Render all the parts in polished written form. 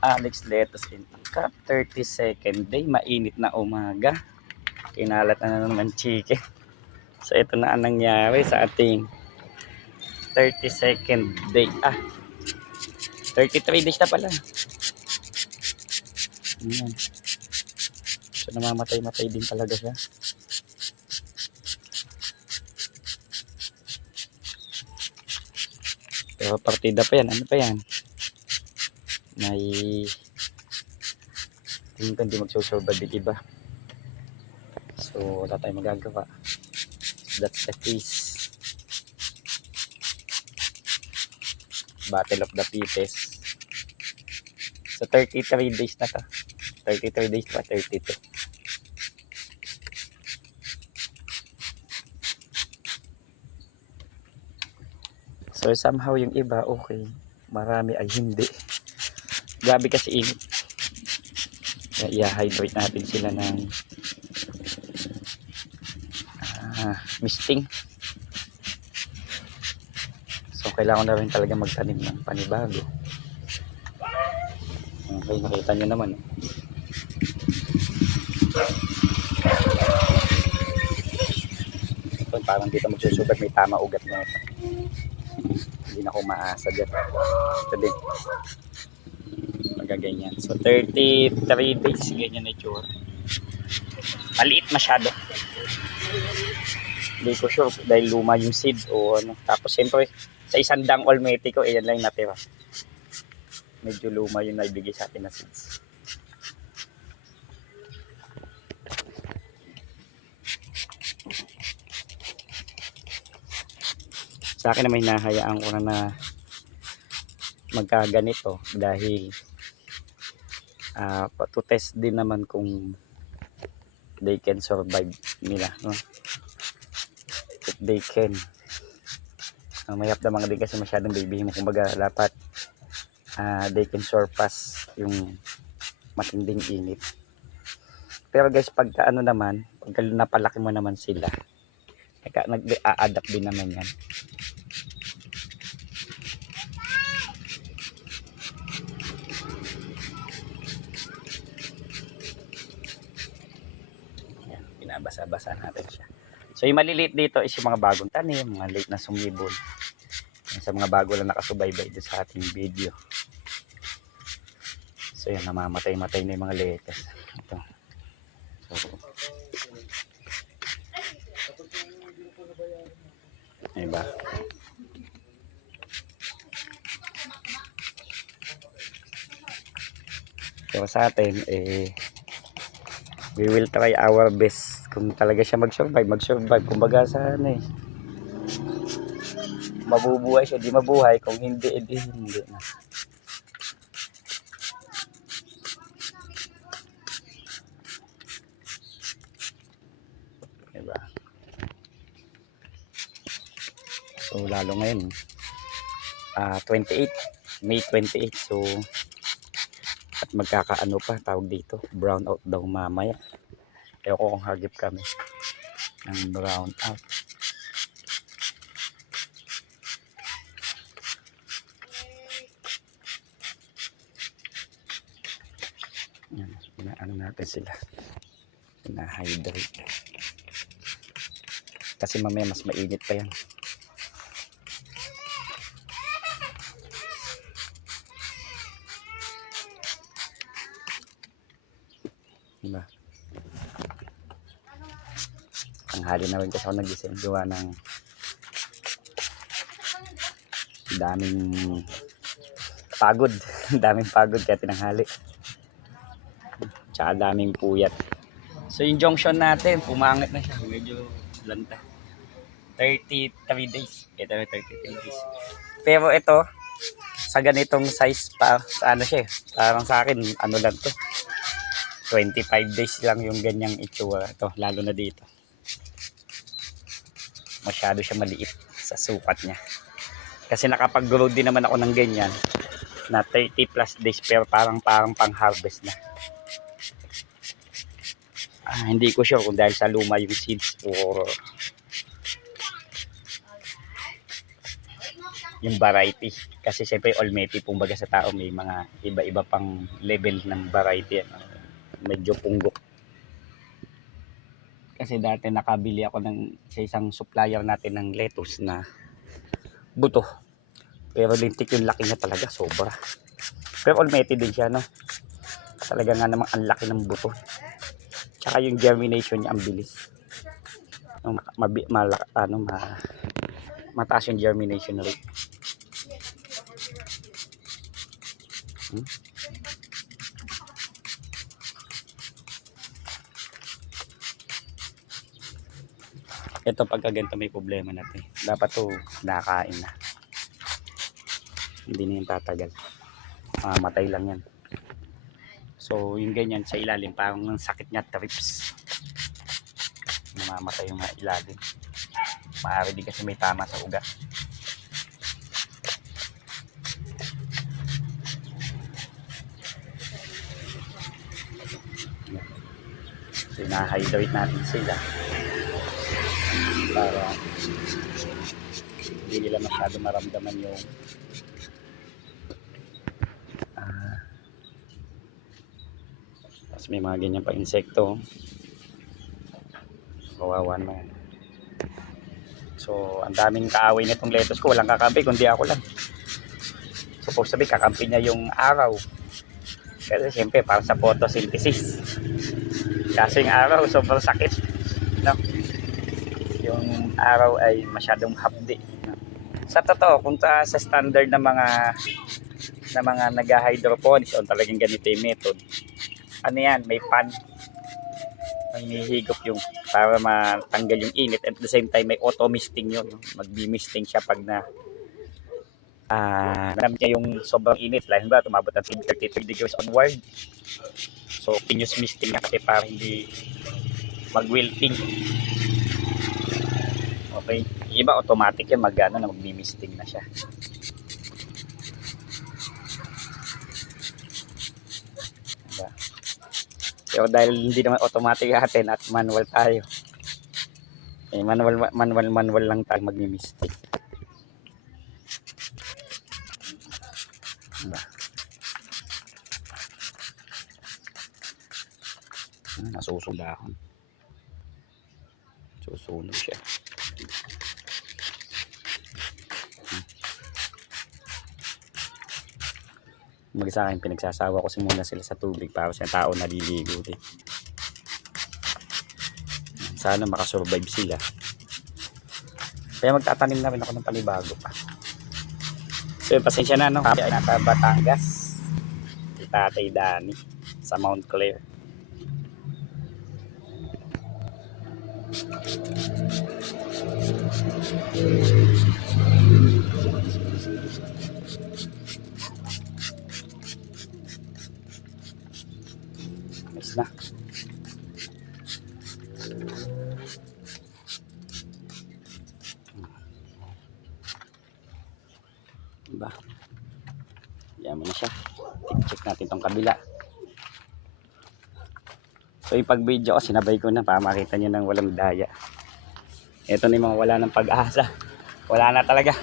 Alex lettuce in a cup. 32nd day, mainit na umaga. Kinalat na naman chicken. So ito na ang nangyari sa ating 32nd day. 33 days na pala. Ayan. So namamatay-matay din talaga siya. Pero partida pa yan. Ano pa yan? May tingin ko hindi magsusurvive yung iba. So wala tayong magagawa. That's the case. Battle of the Fittest. So 33 days na to. 33 days pa, 32. So somehow yung iba okay, marami ay hindi. Grabe kasi init. Kaya i-hydrate natin sila ng misting. So kailangan na rin talaga magtanim ng panibago. Okay, nakita nyo naman. So, parang dito magsusugat, may tama ugat na ito. Hindi na ako maasa dyan. Ito din. Magaganyan. So 33 days, ganyan na itsura. Maliit masyado. Hindi ko sure dahil luma yung seed o ano. Tapos siyempre sa isang dang olmetico, ayan lang natira. Medyo luma yung naibigay sa atin na seeds. Sa akin naman hinahayaan ko na magkaganito dahil to test din naman kung they can survive nila, no? If they can. Mayap na mga din kasi masyadong baby mo, kumbaga dapat they can surpass yung matinding init. Pero guys, pagka ano naman, pagka napalaki mo naman sila, nag-a-adapt din naman yan. Yan, pinabasa-basa natin siya. So yung maliliit dito is yung mga bagong tanim, mga late na sumibol. Yan, sa mga bago lang nakasubaybay dito sa ating video. So yan, namamatay-matay na yung mga lettuce. Ito. So, diba? So sa atin, we will try our best kung talaga siya mag-survive. Kumbaga sa ano mabubuhay siya, di mabuhay. Kung hindi, edi hindi na. Diba? So lalo ngayon, 28, May 28. So at magkakaano pa tawag dito, brown out daw mamaya. Ewan ko kung hagip kami ng brown out. Yan, ano natin sila, na-hydrate kasi mamaya mas mainit pa yan. Diba? Tanghali na rin kasi ako nag-design gawa ng daming pagod. Daming pagod kaya tinanghali. Tsaka daming puyat. So yung junction natin, pumangit na siya. Medyo lanta. 33 days. Ito 33 days. Pero ito, sa ganitong size pa, sa ano siya, parang sa akin, ano lang to. 25 days lang yung ganyang itsura. Ito, lalo na dito. Masyado siya maliit sa sukat niya. Kasi nakapag-grow din naman ako ng ganyan na 30 plus days pero parang pang harvest na. Hindi ko sure kung dahil sa luma yung seeds or yung variety. Kasi siyempre Olmeti pong baga sa tao may mga iba-iba pang level ng variety. Ano. Medyo punggok. Kasi dati nakabili ako sa isang supplier natin ng lettuce na buto. Pero lintik yung laki niya talaga, sobra. Pero Olmeti din siya, no? Talaga nga namang ang laki ng buto. Tsaka yung germination niya ang bilis. Mataas yung germination rate. Ito pagka ganito may problema natin. Dapat to nakain na. Hindi na yung tatagal. Matay lang yan. So yung ganyan sa ilalim parang ang sakit niya, trips. Namamatay yung ilalim. Maaari din kasi may tama sa ugat. So na-hydrate natin sila para hindi nila masyado maramdaman yung may mga ganyan pa insekto. Kawawa naman. So ang daming kaaway nitong lettuce ko, walang kakampi kundi ako lang. Supposed to be kakampi niya yung araw, kasi siyempre para sa photosynthesis. Kasi yung araw sobrang sakit, no? Yung araw ay masyadong hapdi, no? Sa totoo kung sa standard ng mga nag-hydroponics o talagang ganito yung method, ano yan, may pan, may hihigop yung para matanggal yung init, at the same time may auto misting yun, no? Magbi-misting siya pag naramit niya yung sobrang init, lalo ba tumabot ng 33 degrees onward. So pinyus misting niya kasi para hindi mag-wilting. Okay, iba automatic yan, magbi-misting na siya. Pero dahil hindi naman automatic atin at manual tayo, manual lang tayo magmi-mistake. Diba? Nasusunog susunog siya. Sa akin pinagsasawa ko muna sila sa tubig para sa tao naliligo din. Sana makasurvive sila. Kaya magtatanim na rin ako ng panibago pa. So pasensya na, no? Kaya nasa Batangas, si Tatay Danny sa Mount Clair. Ayos na. Diba? Yan mo na siya. Check natin tong kabila. So ipag video ko sinabay ko na para makita nyo ng walang daya. Ito na yung mga wala ng pag-asa. Wala na talaga.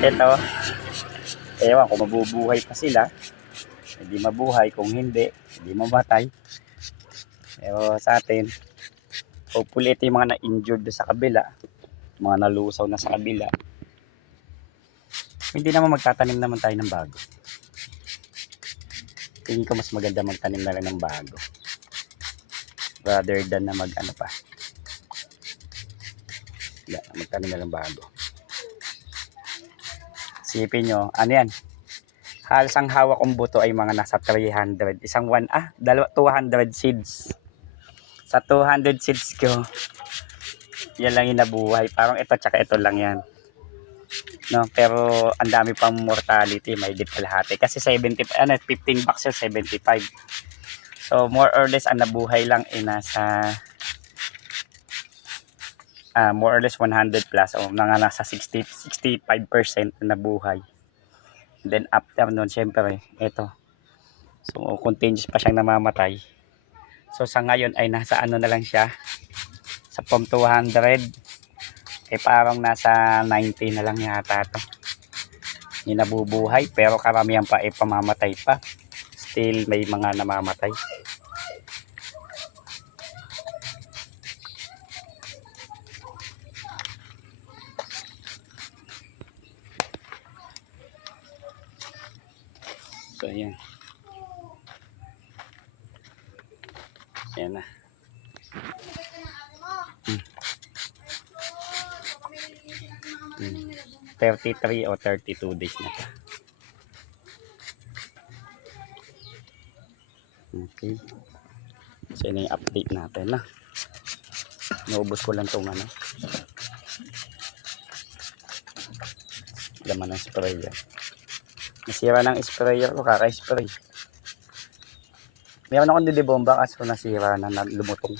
Ito, ewan kung mabubuhay pa sila, hindi mabuhay. Kung hindi mamatay. Pero sa atin, hopefully ito yung mga na-injured sa kabila, mga nalusaw na sa kabila. Hindi naman magtatanim naman tayo ng bago. Tingin ko mas maganda magtanim na lang ng bago rather than na mag-ano pa. Magtanim na lang bago. Sipin nyo, ano yan? Halos ang hawak kong buto ay mga nasa 300. 200 seeds. Sa 200 seeds ko, yan lang yung nabuhay. Parang ito tsaka ito lang yan. No, pero ang dami pang mortality, may higit kalahati. Kasi 15 bucks yung 75. So more or less ang nabuhay lang ay nasa more or less 100 plus o nasa 65% na nabuhay. Then after nun, syempre, ito. So continuous pa siyang namamatay. So sa ngayon ay nasa ano na lang siya. Sa from 200 ay parang nasa 90 na lang yata ito. Hindi nabubuhay pero karamihan pa ay pamamatay pa. Still may mga namamatay. So ayan. Ayan na. 33 o 32 days na pa. Okay. So yun yung update natin na. Naubos ko lang itong ano. Laman ng sprayer. Nasira ng sprayer ko, kaka-spray. Meron akong didibomba kaso nasira na lumutong.